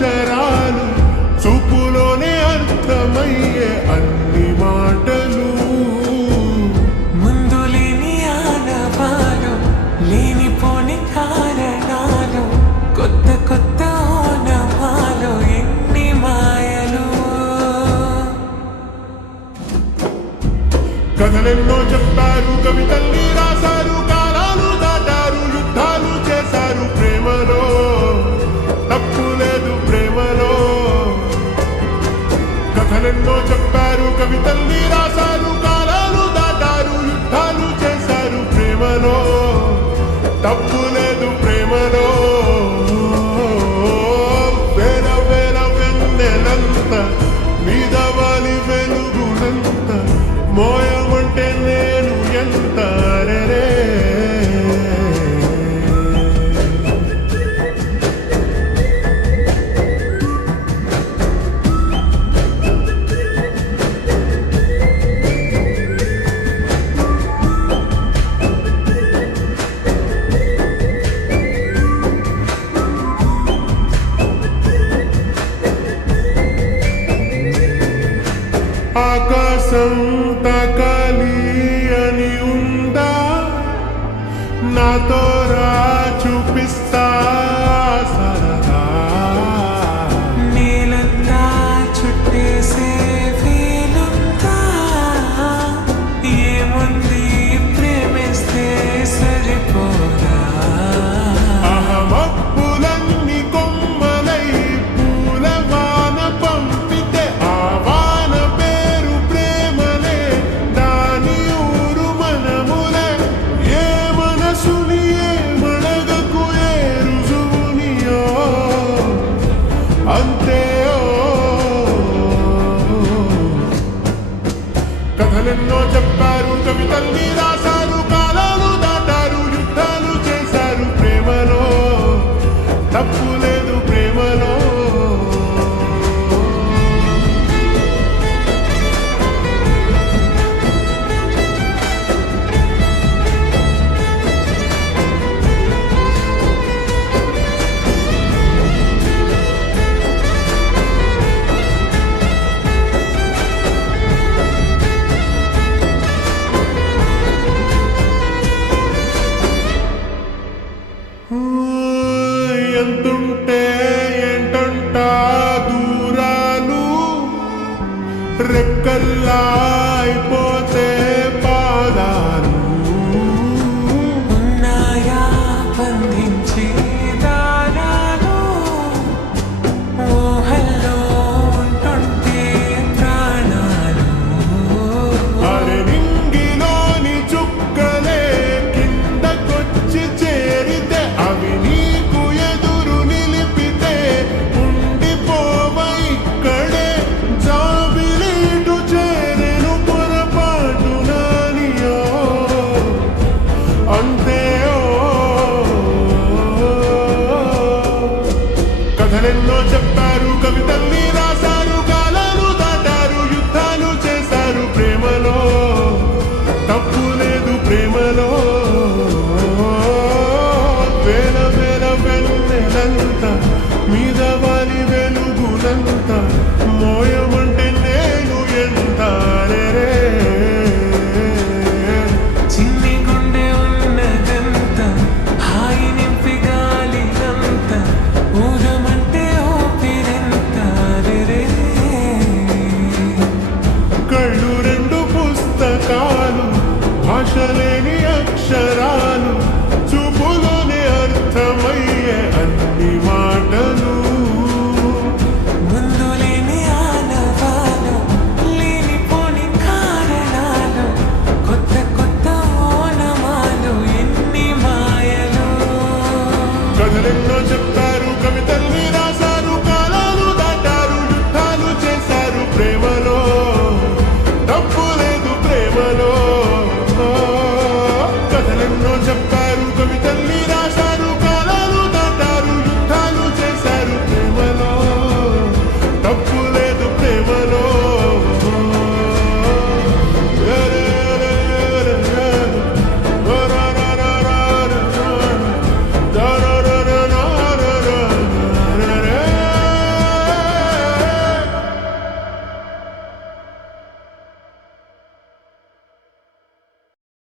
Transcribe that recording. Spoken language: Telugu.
అక్షరాలు చూపులోనే అర్థమయ్యే అన్ని మాటలు ముందు లేని ఆనవాలు లేనిపోని కారణాలు కొత్త కొత్త ఓనమాలు ఎన్ని మాయలు కథలెన్నో చెప్పారు కవితల్ని రాశారు కాలాలు దాటారు యుద్ధాలు చేశారు ప్రేమలో తప్పు లేదు ప్రేమలో కథలెన్నో చెప్పారు కవితల్ని రాశారు కాలాలు దాటారు యుద్ధాలు చేశారు ప్రేమలో తప్పు లేదు ప్రేమలో వేల వేల వెన్నెలంత మీద వాలి వెలుగునంత మోయమంటే నేను ఎంత రే ఆకాశం తాకాలి అని ఉందా నాతో రా చూపిస్తా సరదా నీలంతా చుట్టేసే వీలుందా ఏముంది ప్రేమిస్తే సరిపోదా అహమప్పులన్నీ కొమ్మలై పూల వాన పంపితే ఆ వాన పేరు ప్రేమలే దాని ఊరు మనములే ఏ మనసుని ఏ మడగకు ఏ రుజువునియో అంతే కథలెన్నో చెప్పారు కవితల్ని రాశారు కాలాలు దాటారు యుద్ధాలు చేశారు ప్రేమలో తప్పు లేదు ప్రేమలో ఎంతుంటే ఏంటంట దూరాలు రెక్కల్లా అయిపోతే పాదాలు ఉన్నాయా బంధించి దారాలు ఊహల్లో ఉంటుంటే ప్రాణాలు అరే నింగిలోని చుక్కలే కిందకొచ్చి చేరితే అవి నీకు ఎదురు నిలిపితే ఉండిపోవ ఇక్కడే జాబిలీటు చేరెను పొరపాటు నానియో అంతే కథలెన్నో చెప్పారు